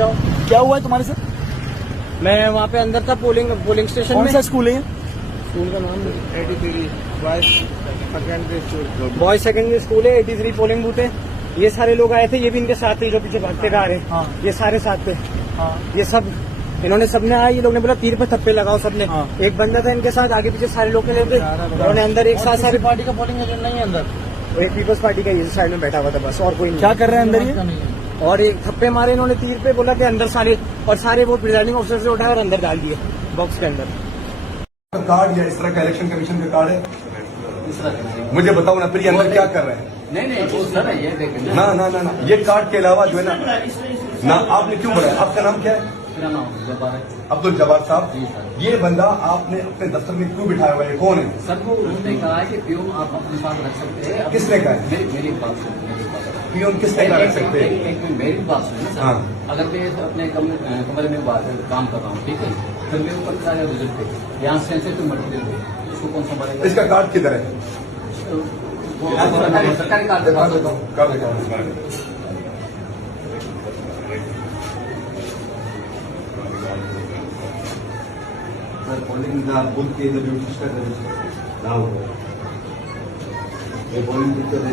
जाओ। क्या हुआ है तुम्हारे साथ? मैं वहाँ पे अंदर था पोलिंग स्टेशन कौन में। सा स्कूल है ये? स्कूल का नाम 83 बॉयज सेकेंडरी स्कूल है। 83 पोलिंग बूथ है। ये सारे लोग आए थे, ये भी इनके साथ थे जो पीछे भागते आ रहे हैं। हाँ। ये सारे साथ थे। हाँ। ये सब इन्होंने सबने आया, ये लोग ने बोला तीर पे थप्पे लगाओ सबने। हाँ। एक बंदा था इनके साथ, आगे पीछे सारे लोग के लिए थे। उन्होंने अंदर एक साथ सारे पार्टी का पोलिंग एजेंट नहीं है अंदर। एक पीपल्स पार्टी का ये साइड में बैठा हुआ था बस, और कोई नहीं। क्या कर रहे हैं अंदर ये? नहीं है। और एक थप्पे मारे इन्होंने तीर पे, बोला कि अंदर सारे, और सारे वो प्रिजाइडिंग ऑफिसर से उठाए और अंदर डाल दिए बॉक्स के अंदर। कार्ड या इस तरह का इलेक्शन कमीशन का कार्ड है? मुझे बताओ ना, फिर ये अंदर क्या कर रहे हैं? नहीं वो सर है, ये देखें ना ना ना ना, ये कार्ड के अलावा जो है ना आपने क्यों बनाया? आपका नाम क्या है? मेरा नाम जब्बार है। अब्दुल जब्बार साहब, जी सर। ये बंदा आपने अपने दफ्तर में क्यों बिठाया हुआ है? कौन है? सर वो उन्होंने कहा है कि प्यून आप अपने साथ रख सकते हैं। किसने कहा है? मेरी बात सुनो। पियोन किसने कहा रख सकते हैं? एक मिनट मेरी बात सुनिए सर। हाँ। अगर मैं अपने कमरे में काम कर रहा हूँ, ठीक है, फिर मेरे ऊपर चला गया विजिट पे, यहाँ सेंसिटिव मटेरियल है, इसको कौन संभालेगा? इसका कार्ड किधर है? वो सरकारी कार्ड दिखा दो। कार्ड दिखाओ। पोलिंग बूथ के इधर ड्यूटी कर रहे ये पोलिंग बूथ कर रहे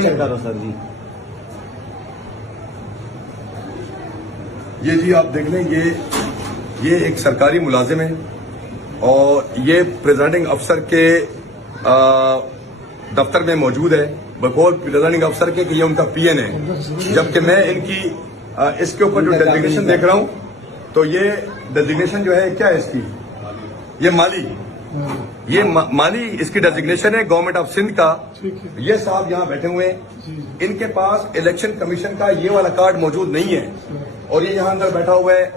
चेक करो सर जी। ये जी आप देख लें, ये एक सरकारी मुलाजिम है और ये प्रेसिडेंटिंग अफसर के दफ्तर में मौजूद है बकौल प्रेसिडेंटिंग अफसर के कि ये उनका पीएन है, जबकि मैं इनकी इसके ऊपर जो डेजिग्नेशन देख रहा हूं, तो ये डेजिग्नेशन जो है क्या है इसकी? ये माली, ये माली इसकी डेजिग्नेशन है गवर्नमेंट ऑफ सिंध का। ये साहब यहाँ बैठे हुए हैं, इनके पास इलेक्शन कमीशन का ये वाला कार्ड मौजूद नहीं है और ये यहाँ अंदर बैठा हुआ है।